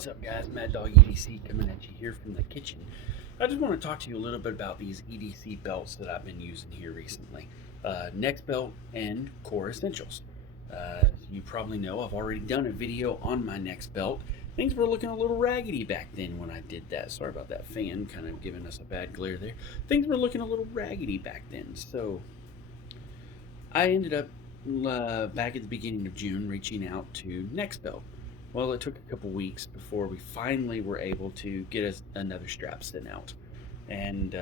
What's up, guys? Maddawg EDC coming at you here from the kitchen. I just want to talk to you a little bit about these EDC belts that I've been using here recently. Nexbelt and Core Essentials. You probably know I've already done a video on my Nexbelt. Things were looking a little raggedy back then when I did that. Sorry about that fan kind of giving us a bad glare there. Things were looking a little raggedy back then. So I ended up back at the beginning of June reaching out to Nexbelt. Well, it took a couple weeks before we finally were able to get us another strap sent out. And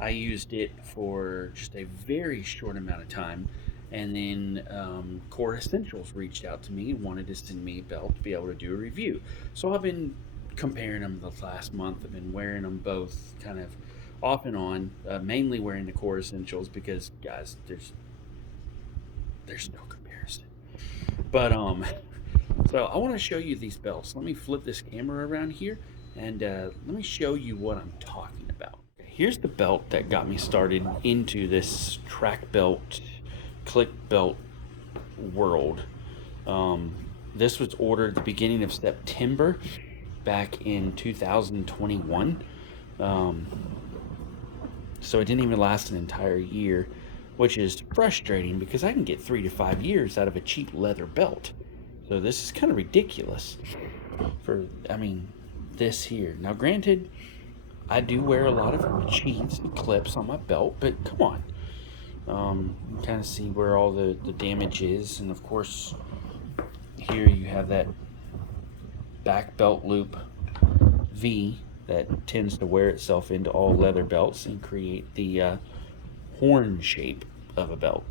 I used it for just a very short amount of time. And then Core Essentials reached out to me and wanted to send me a belt to be able to do a review. So I've been comparing them the last month. I've been wearing them both kind of off and on, mainly wearing the Core Essentials because, guys, there's no comparison. But so I want to show you these belts. Let me flip this camera around here and let me show you what I'm talking about. Here's the belt that got me started into this track belt, click belt world. This was ordered at the beginning of September back in 2021. So it didn't even last an entire year, which is frustrating because I can get 3 to 5 years out of a cheap leather belt. So this is kind of ridiculous for, this here. Now, granted, I do wear a lot of chains and clips on my belt, but come on. You kind of see where all the damage is. And of course, here you have that back belt loop V that tends to wear itself into all leather belts and create the horn shape of a belt.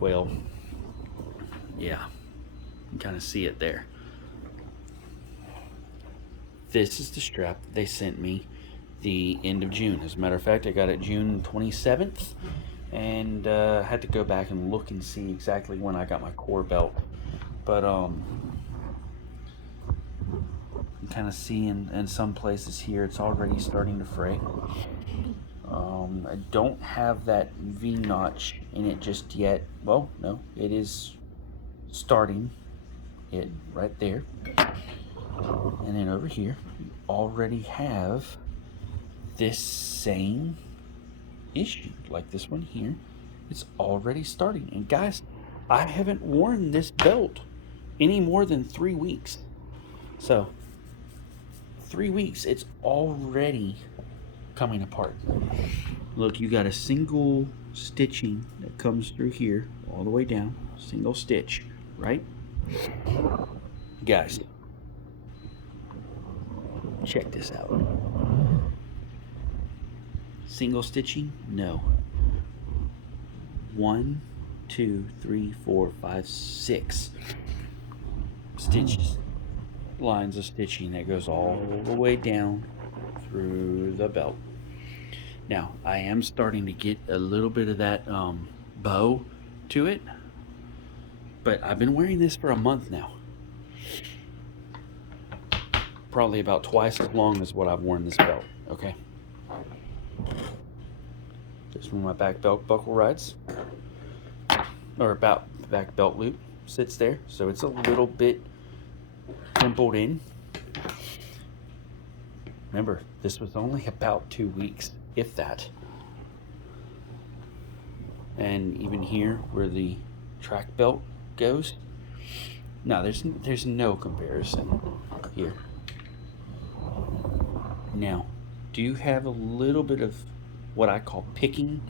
Well, yeah. You can kind of see it there. This is the strap they sent me the end of June. As a matter of fact, I got it June 27th and had to go back and look and see exactly when I got my core belt. But you kind of see in some places here it's already starting to fray. I don't have that V notch in it just yet. Well, no, it is starting it right there. And then over here you already have this same issue, like this one here. It's already starting. And guys, I haven't worn this belt any more than 3 weeks. So 3 weeks, it's already coming apart. Look, you got a single stitching that comes through here all the way down, single stitch, right? Guys, check this out. Single stitching? No. 1, 2, 3, 4, 5, 6 stitches, lines of stitching that goes all the way down through the belt. Now, I am starting to get a little bit of that bow to it, but I've been wearing this for a month now. Probably about twice as long as what I've worn this belt, okay? Just where my back belt buckle rides, or about back belt loop sits there, so it's a little bit dimpled in. Remember, this was only about 2 weeks, if that. And even here, where the track belt goes, no, there's no comparison here. Now, do you have a little bit of what I call picking,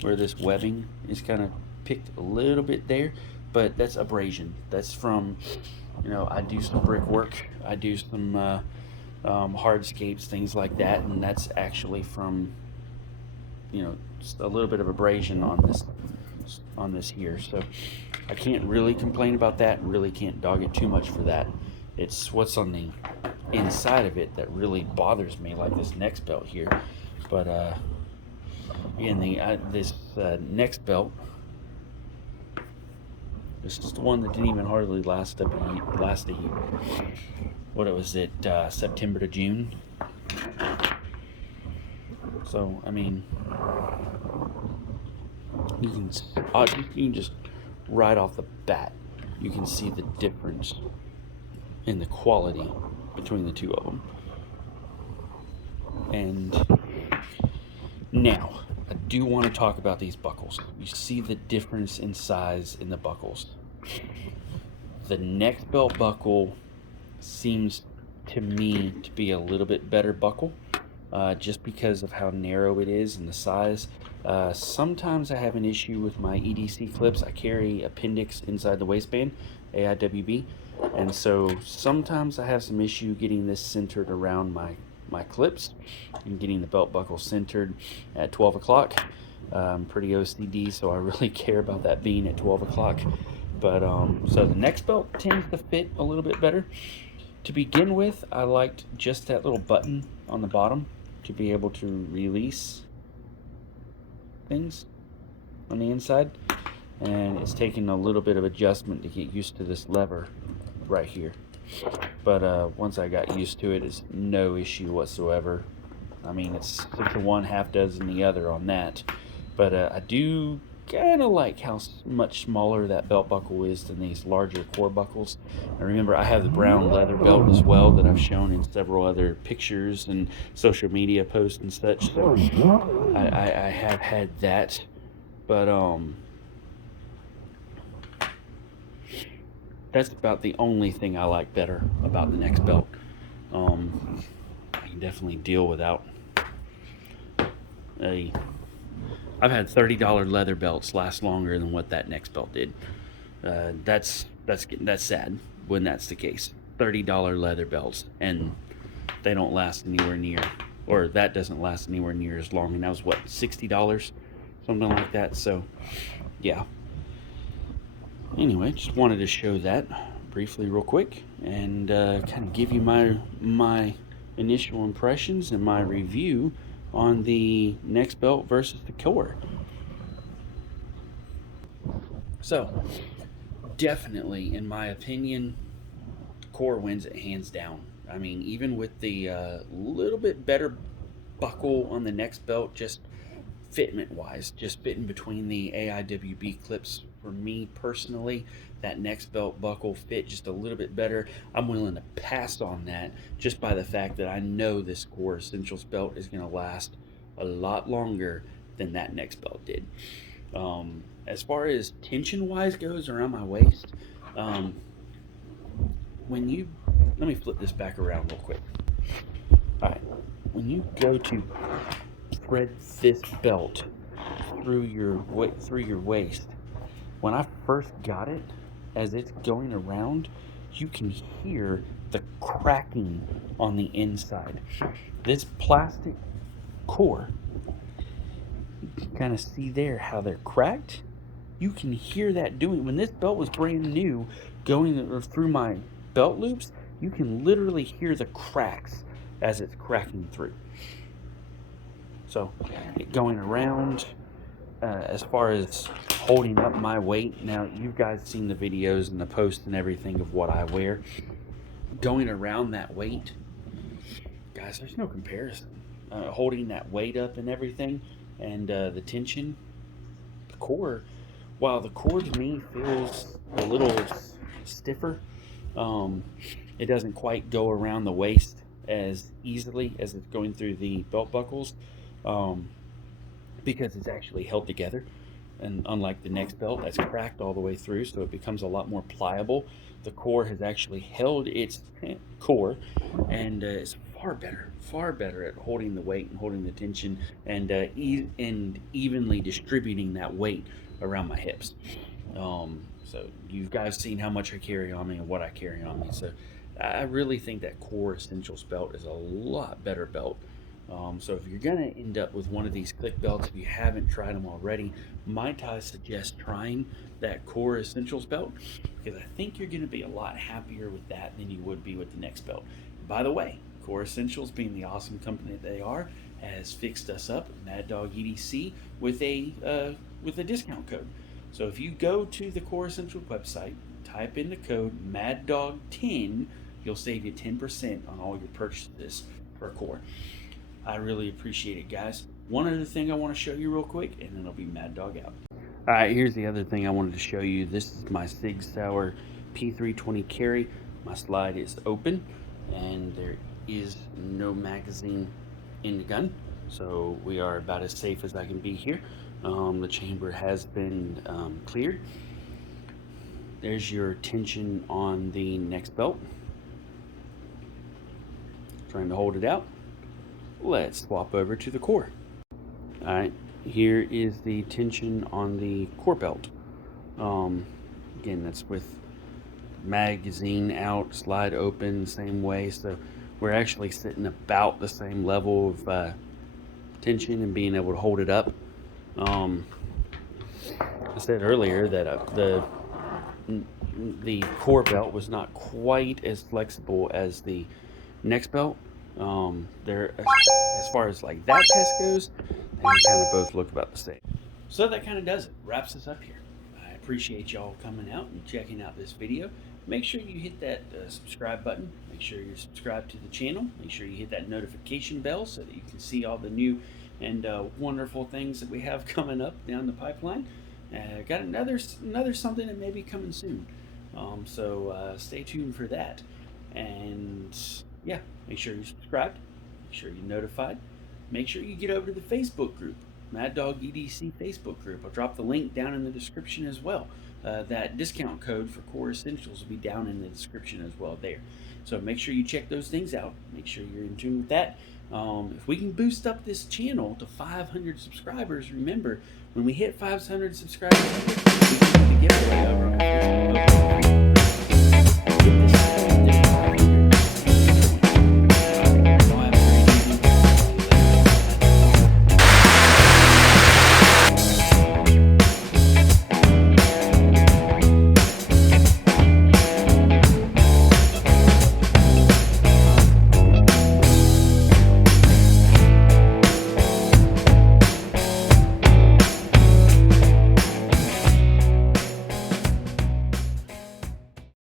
where this webbing is kind of picked a little bit there, but that's abrasion. That's from, I do some brickwork, I do some hardscapes, things like that, and that's actually from, just a little bit of abrasion on this here. So I can't really complain about that, really can't dog it too much for that. It's what's on the inside of it that really bothers me, like this Nexbelt here. But again, this Nexbelt, this is the one that didn't even hardly last a year. What was it, September to June? So you can just right off the bat, you can see the difference in the quality between the two of them. And now, I do want to talk about these buckles. You see the difference in size in the buckles. The Nexbelt buckle seems to me to be a little bit better buckle, just because of how narrow it is and the size. Sometimes I have an issue with my EDC clips. I carry appendix inside the waistband, AIWB, and so sometimes I have some issue getting this centered around my clips and getting the belt buckle centered at 12 o'clock. I'm pretty OCD, so I really care about that being at 12 o'clock. But so the Nexbelt tends to fit a little bit better. To begin with, I liked just that little button on the bottom to be able to release things on the inside, and it's taken a little bit of adjustment to get used to this lever right here. But once I got used to it, it's no issue whatsoever. I mean, it's 6 of one, half dozen the other on that. But I do kind of like how much smaller that belt buckle is than these larger core buckles. And remember, I have the brown leather belt as well that I've shown in several other pictures and social media posts and such. So I have had that. But that's about the only thing I like better about the Nexbelt. I can definitely deal without I've had $30 leather belts last longer than what that Nexbelt did. That's sad when that's the case. $30 leather belts, and they don't last anywhere near, or that doesn't last anywhere near as long. And that was what, $60, something like that. So, yeah. Anyway, just wanted to show that briefly, real quick, and kind of give you my initial impressions and my review on the Nexbelt versus the core. So, definitely, in my opinion, core wins it hands down. I mean, even with the little bit better buckle on the Nexbelt, just fitment wise, just fitting between the AIWB clips, for me personally, that Nexbelt buckle fit just a little bit better. I'm willing to pass on that just by the fact that I know this Core Essentials belt is going to last a lot longer than that Nexbelt did. As far as tension wise goes around my waist, when you, let me flip this back around real quick. All right, when you go to thread this belt through your waist, when I first got it, as it's going around, you can hear the cracking on the inside. This plastic core, you can kind of see there how they're cracked. You can hear that doing, when this belt was brand new, going through my belt loops, you can literally hear the cracks as it's cracking through. So, going around, as far as holding up my weight, now you guys seen the videos and the posts and everything of what I wear. Going around that weight, guys, there's no comparison. Holding that weight up and everything, and the tension, the core, while the core to me feels a little stiffer, it doesn't quite go around the waist as easily as it's going through the belt buckles, because it's actually held together. And unlike the Nexbelt, that's cracked all the way through, so it becomes a lot more pliable. The core has actually held its core, and is far better at holding the weight and holding the tension, and evenly distributing that weight around my hips. So you guys seen how much I carry on me and what I carry on me. So I really think that Core Essentials belt is a lot better belt. So if you're going to end up with one of these click belts, if you haven't tried them already, might I suggest trying that Core Essentials belt, because I think you're going to be a lot happier with that than you would be with the Nexbelt. By the way, Core Essentials, being the awesome company that they are, has fixed us up at Maddawg EDC with a discount code. So if you go to the Core Essentials website, type in the code Maddawg10, you'll save you 10% on all your purchases for Core. I really appreciate it, guys. One other thing I want to show you real quick, and then it'll be Maddawg out. All right, here's the other thing I wanted to show you. This is my Sig Sauer P320 carry. My slide is open, and there is no magazine in the gun, so we are about as safe as I can be here. The chamber has been cleared. There's your tension on the Nexbelt. Trying to hold it out. Let's swap over to the core. Alright, here is the tension on the core belt. Again, that's with magazine out, slide open, same way. So we're actually sitting about the same level of tension and being able to hold it up. I said earlier that the core belt was not quite as flexible as the Nexbelt. As far as like that test goes, they kind of both look about the same. So that kind of does it. Wraps us up here. I appreciate y'all coming out and checking out this video. Make sure you hit that subscribe button. Make sure you're subscribed to the channel. Make sure you hit that notification bell so that you can see all the new and wonderful things that we have coming up down the pipeline. Got another something that may be coming soon. So stay tuned for that. And yeah, make sure you're subscribed. Make sure you're notified. Make sure you get over to the Facebook group, Maddawg EDC Facebook group. I'll drop the link down in the description as well. That discount code for Core Essentials will be down in the description as well there. So make sure you check those things out. Make sure you're in tune with that. If we can boost up this channel to 500 subscribers, remember, when we hit 500 subscribers, we can do the giveaway over